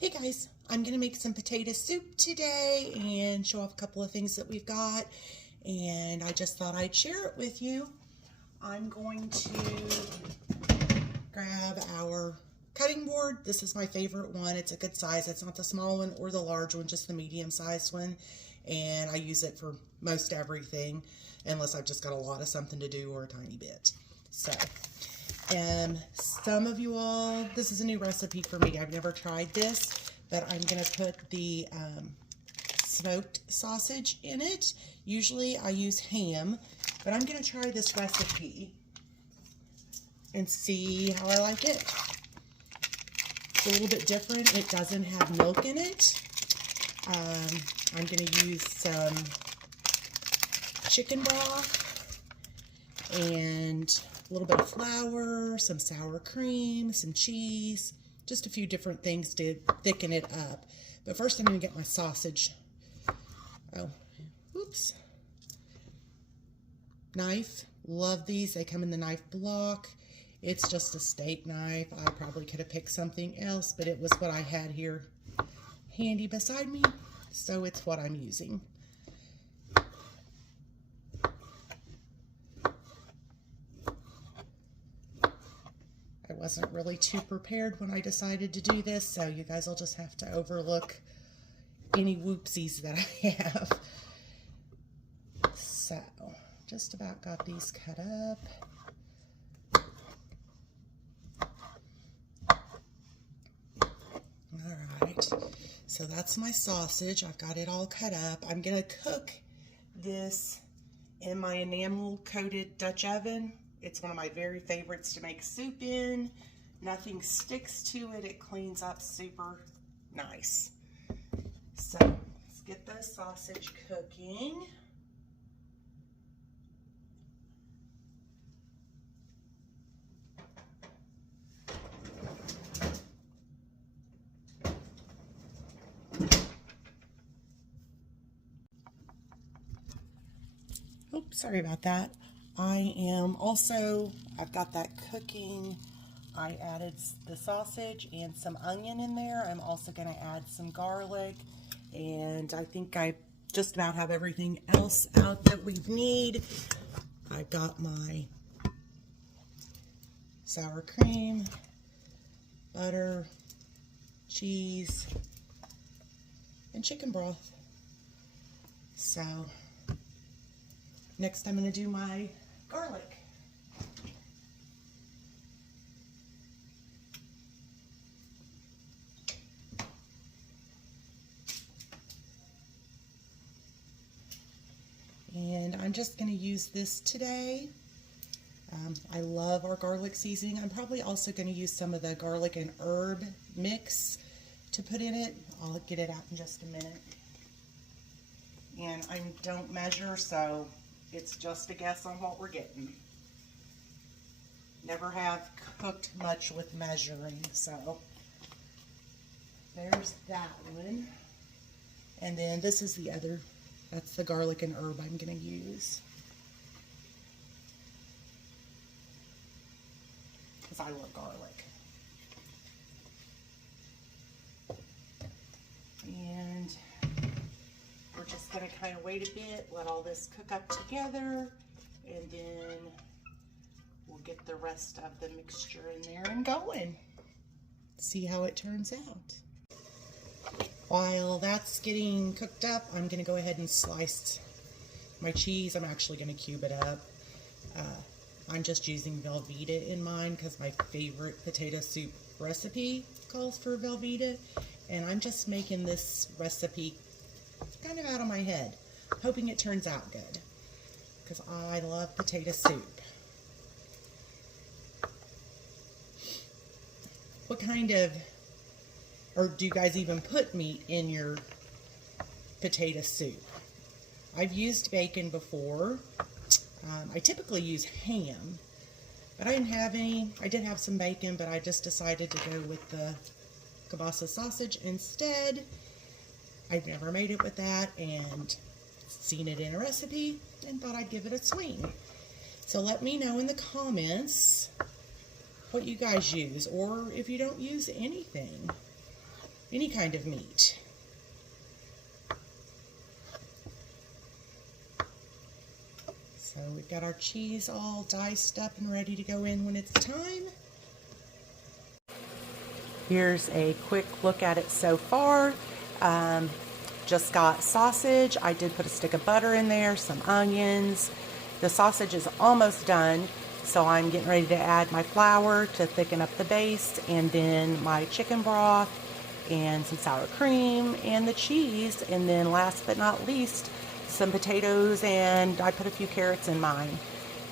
Hey guys, I'm going to make some potato soup today and show off a couple of things that we've got, and I just thought I'd share it with you. I'm going to grab our cutting board. This is my favorite one. It's a good size. It's not the small one or the large one, just the medium sized one, and I use it for most everything unless I've just got a lot of something to do or a tiny bit. So some of you all, this is a new recipe for me. I've never tried this, but I'm going to put the smoked sausage in it. Usually I use ham, but I'm going to try this recipe and see how I like it. It's a little bit different. It doesn't have milk in it. I'm going to use some chicken broth and a little bit of flour, some sour cream, some cheese, just a few different things to thicken it up. But first I'm going to get my sausage. Oh, oops. Knife. Love these. They come in the knife block. It's just a steak knife. I probably could have picked something else, but it was what I had here handy beside me, so it's what I'm using. I wasn't really too prepared when I decided to do this, so you guys will just have to overlook any whoopsies that I have. So, just about got these cut up. Alright, so that's my sausage. I've got it all cut up. I'm going to cook this in my enamel coated Dutch oven. It's one of my very favorites to make soup in. Nothing sticks to it. It cleans up super nice. So let's get the sausage cooking. Oops, sorry about that. I've got that cooking. I added the sausage and some onion in there. I'm also going to add some garlic, and I think I just about have everything else out that we need. I've got my sour cream, butter, cheese, and chicken broth. So next I'm going to do my garlic. And I'm just going to use this today. I love our garlic seasoning. I'm probably also going to use some of the garlic and herb mix to put in it. I'll get it out in just a minute. And I don't measure, so it's just a guess on what we're getting. Never have cooked much with measuring, so there's that one. And then this is the other, that's the garlic and herb I'm going to use, because I love garlic. And we're just going to kind of wait a bit, let all this cook up together, and then we'll get the rest of the mixture in there and going. See how it turns out. While that's getting cooked up, I'm going to go ahead and slice my cheese. I'm actually going to cube it up. I'm just using Velveeta in mine because my favorite potato soup recipe calls for Velveeta, and I'm just making this recipe kind of out of my head, hoping it turns out good, because I love potato soup. What kind of, or do you guys even put meat in your potato soup? I've used bacon before. I typically use ham, but I didn't have any. I did have some bacon, but I just decided to go with the kielbasa sausage instead. I've never made it with that and seen it in a recipe and thought I'd give it a swing. So let me know in the comments what you guys use, or if you don't use anything. any kind of meat. So we've got our cheese all diced up and ready to go in when it's time. Here's a quick look at it so far. Just got sausage. I did put a stick of butter in there, some onions. The sausage is almost done, so I'm getting ready to add my flour to thicken up the base, and then my chicken broth and some sour cream and the cheese, and then last but not least, some potatoes, and I put a few carrots in mine.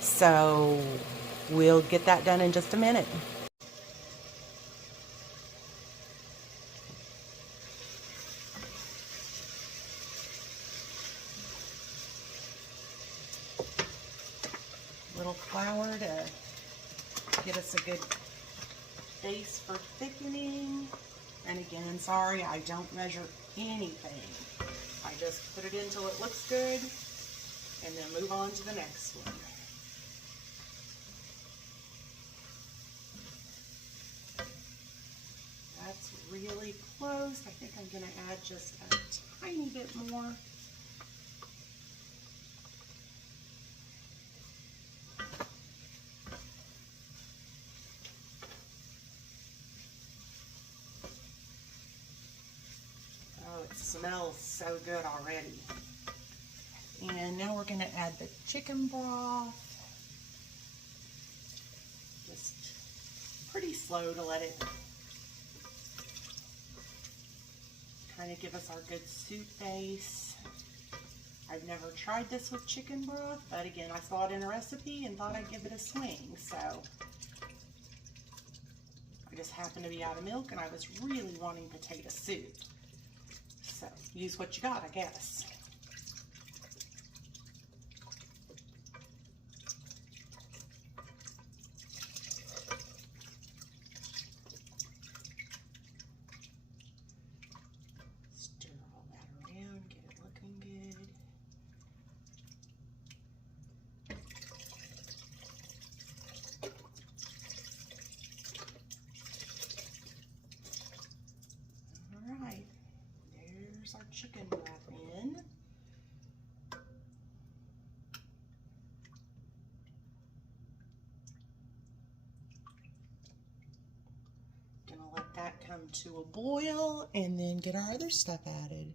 So we'll get that done in just a minute. Little flour to get us a good base for thickening. And again, sorry, I don't measure anything. I just put it in until it looks good and then move on to the next one. That's really close. I think I'm going to add just a tiny bit more. It smells so good already. And now we're going to add the chicken broth. Just pretty slow to let it kind of give us our good soup base. I've never tried this with chicken broth, but again, I saw it in a recipe and thought I'd give it a swing. So I just happened to be out of milk and I was really wanting potato soup. So use what you got, I guess. Stir all that around, get it looking good. All right. There's our chicken broth in. Gonna let that come to a boil and then get our other stuff added.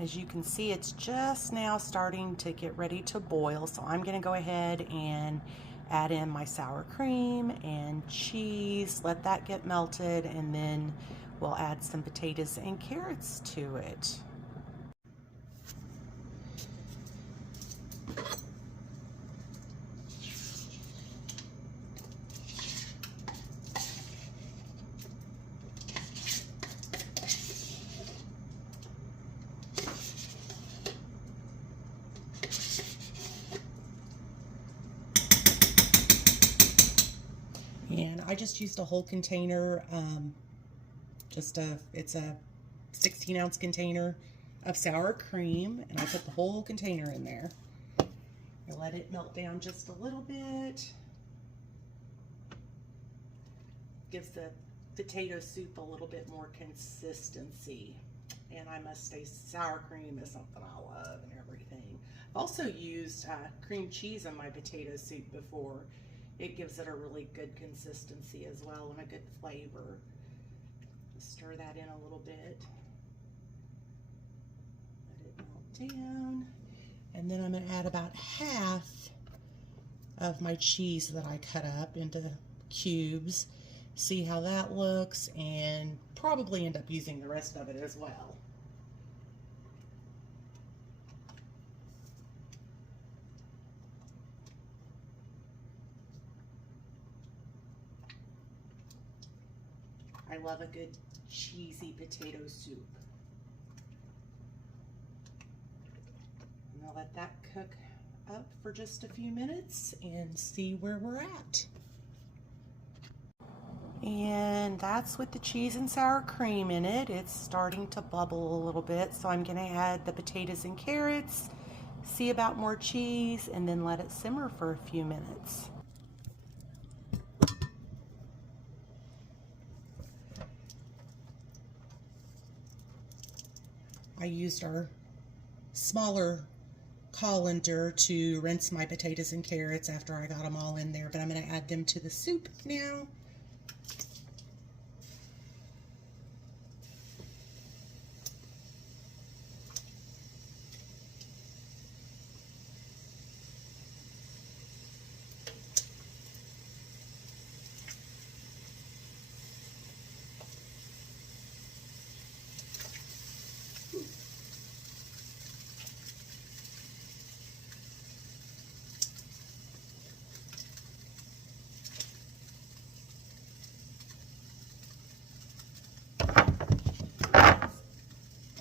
As you can see, it's just now starting to get ready to boil, so I'm gonna go ahead and add in my sour cream and cheese, let that get melted, and then we'll add some potatoes and carrots to it. And I just used a whole container, it's a 16-ounce container of sour cream, and I put the whole container in there. I let it melt down just a little bit. Gives the potato soup a little bit more consistency. And I must say, sour cream is something I love and everything. I've also used cream cheese in my potato soup before. It gives it a really good consistency as well and a good flavor. Stir that in a little bit. Let it melt down. And then I'm going to add about half of my cheese that I cut up into cubes. See how that looks, and probably end up using the rest of it as well. I love a good cheesy potato soup. And I'll let that cook up for just a few minutes and see where we're at. And that's with the cheese and sour cream in it. It's starting to bubble a little bit, so I'm going to add the potatoes and carrots, see about more cheese, and then let it simmer for a few minutes. I used our smaller colander to rinse my potatoes and carrots after I got them all in there, but I'm going to add them to the soup now.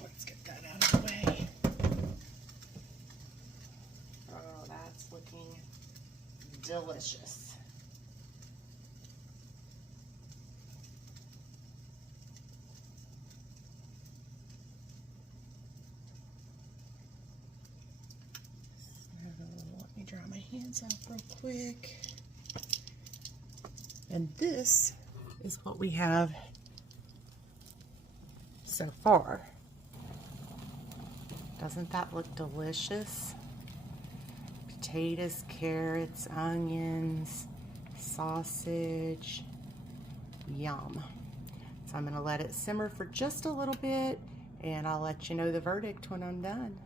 Let's get that out of the way. Oh, that's looking delicious. Let me dry my hands off real quick. And this is what we have so far. Doesn't that look delicious? Potatoes, carrots, onions, sausage. Yum. So I'm going to let it simmer for just a little bit, and I'll let you know the verdict when I'm done.